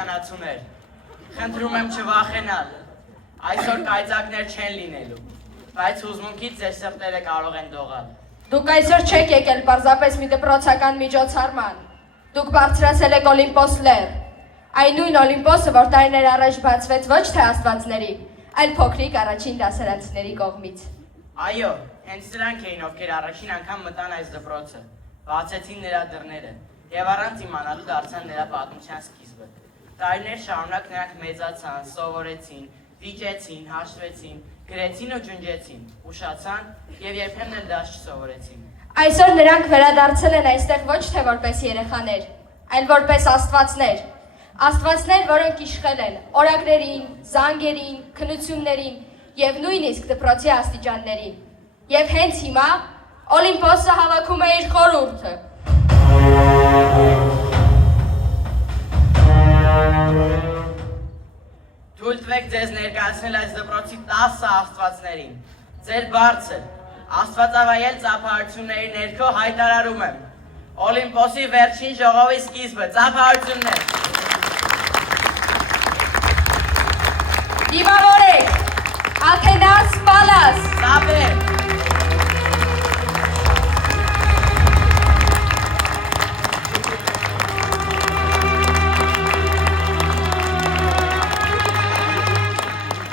իրականացուներ, խնդրում եմ չվախենալ, այսօր կայծակներ չեն լինելու, բայց հուզմունքից ձեր սրտերը կարող են դողալ։ Դուք այսօր չեք եկել պարզապես մի դպրոցական միջոցառման, դուք բարձրացել եք Օլիմպոս լեռ, այն նույն Օլիմպոսը, որ տարիներ առաջ բացվեց ոչ թե աստվածների, այլ փոքրիկ առաջին դասարանցիների կողմից։ Այո, հենց նրանք էին, ովքեր առաջին անգամ մտան այս դպրոցը, բացեցին նրա դռները և առանց իմանալու դարձան նրա պատմության սկիզբը։ Տարիներ շարունակ նրանք մեծացան, սովորեցին, վիճեցին, հաշտվեցին, գրեցին ու ջնջեցին, ուշացան և երբեմն էլ դաս չսովորեցին։ Այսօր նրանք վերադարձել են այստեղ ոչ թե որպես երեխաներ, այլ որպես աստվածներ, աստվածներ, որոնք իշխել են օրագրերին, զանգերին, քննություններին և նույնիսկ դպրոցի աստիճաններին։ Եվ հենց հիմա Օլիմպոսը հավաքում է իր խորհուրդը։ Թույլ տվեք ձեզ ներկայացնել այս դպրոցի 10 աստվածներին։ Ձեր բարձր, աստվածավայել ծափահարությունների ներքո հայտարարում եմ Օլիմպոսի վերջին ժողովի սկիզբը, ծափահարություններ։ Դիմավորեք, Աթենաս Պալաս։ Ծափեր։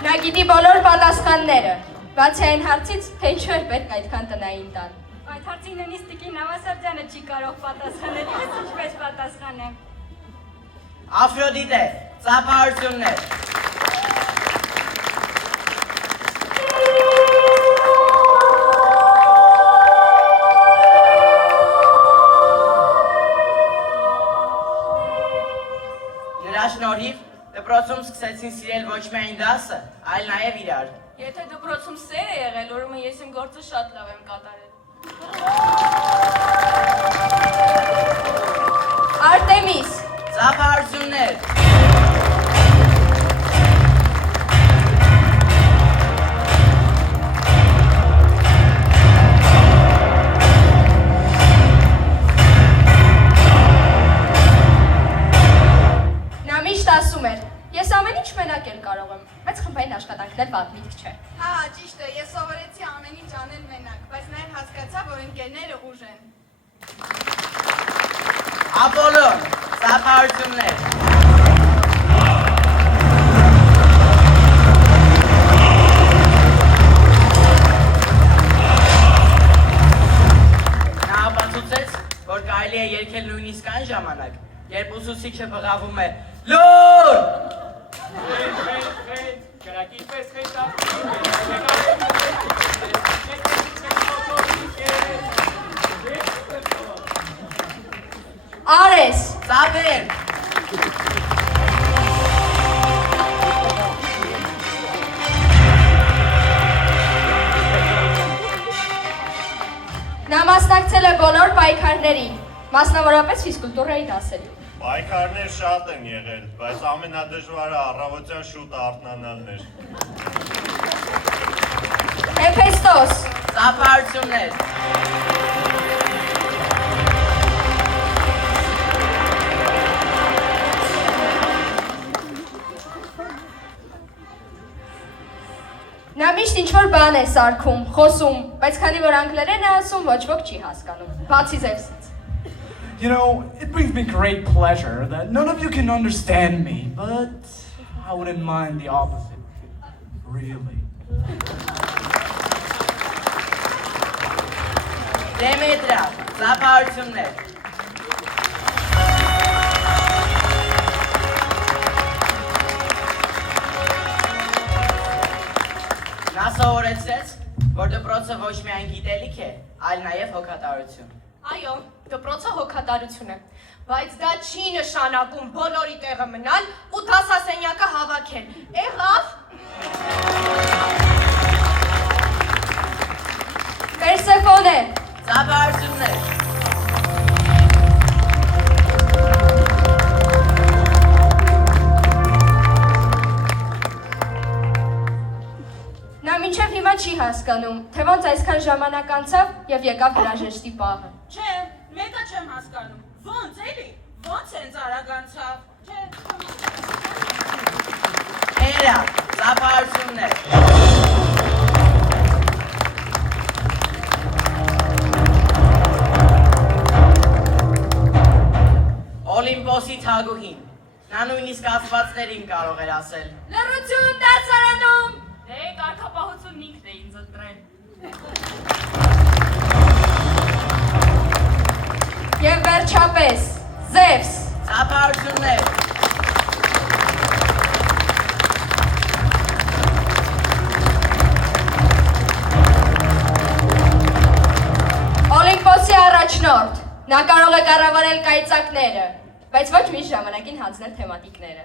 Նա գիտի բոլոր պատասխանները, բացի այն հարցից, թե ինչու էր պետք այդքան տնային տան։ Այդ հարցին նույնիսկ Տիկին Նավասարդյանը չի կարող պատասխանել, ես ինչպես պատասխանեմ։ Աֆրոդիտե, ծափահարություններ։ Նրա շնորհիվ դպրոցում սկսեցին սիրել ոչ միայն դասը, այլ նաև իրար։ Եթե դպրոցում սեր է եղել, ուրեմն ես իմ գործը շատ լավ եմ կատարել։ Արտեմիս։ Ծափահարություններ։ Նա միշտ ասում էր, ես ամեն ինչ մենակ էլ կարող եմ, բայց խմբային աշխատանքն էլ վատ միտք չէ։ Հա, ճիշտ է, ես սովորեցի ամեն ինչ անել մենակ, բայց նաև հասկացա, որ ընկերները ուժ են։ Ապոլոն, ծափահարություններ։ Նա ապացուցեց, որ կարելի է երգել նույնիսկ այն ժամանակ, երբ ուսուցիչը բղավում է լուր։ Արես։ Ծափեր։ Նա մասնակցել է բոլոր պայքարներին, մասնավորապես ֆիզկուլտուրայի դասերին։ Պայքարներ շատ են եղել, բայց ամենադժվարը առավոտյան շուտ արթնանալն էր։ Հեփեստոս։ Ծափահարություններ։ Նա միշտ ինչ-որ բան է սարքում, խոսում, բայց քանի որ անգլերեն է ասում, ոչ ոք չի հասկանում, բացի Զևսից։ You know, it brings me great pleasure that none of you can understand me, but I wouldn't mind the opposite, really. Դեմետրա, ծափահարություններ։ Նա սովորեցրեց, որ դպրոցը ոչ միայն գիտելիք է, այլ նաև հոգատարություն։ Այո, դպրոցը հոգատարություն է, բայց դա չի նշանակում բոլորի տեղը մնալ ու դասասենյակը հավաքել։ Եղավ։ Պերսեֆոնե։ Ծափահարություններ։ Նա մինչև հիմա չի հասկանում, թե ոնց այսքան ժամանակ անցավ և եկավ հրաժեշտի պահը։ Չէ, մեկը չեմ հասկանում, ոնց էլի, ոնց հենց արագ անցավ, չէ։ Իրանք, ծափահարություններ։ Օլիմպոսի թագուհին, նա նույնիսկ աստվածներին կարող էր ասել։ Լռություն դասարանում։ Դե կարգապահությունն ինքն է ինձ ընտրել։ Եվ վերջապես, Զևս։ Ծափահարություններ։ Օլիմպոսի առաջնորդ, նա կարող է կառավարել կայծակները, բայց ոչ միշտ ժամանակին հանձնել թեմատիկները։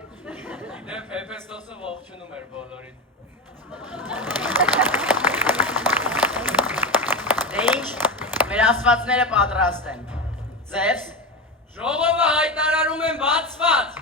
Դեպ Հեփեստոսը ողջունում էր բոլորին։ Դե ինչ, մեր աստվածները պատրաստ են։ Զևս, Ժողովը հայտարարում են բացված։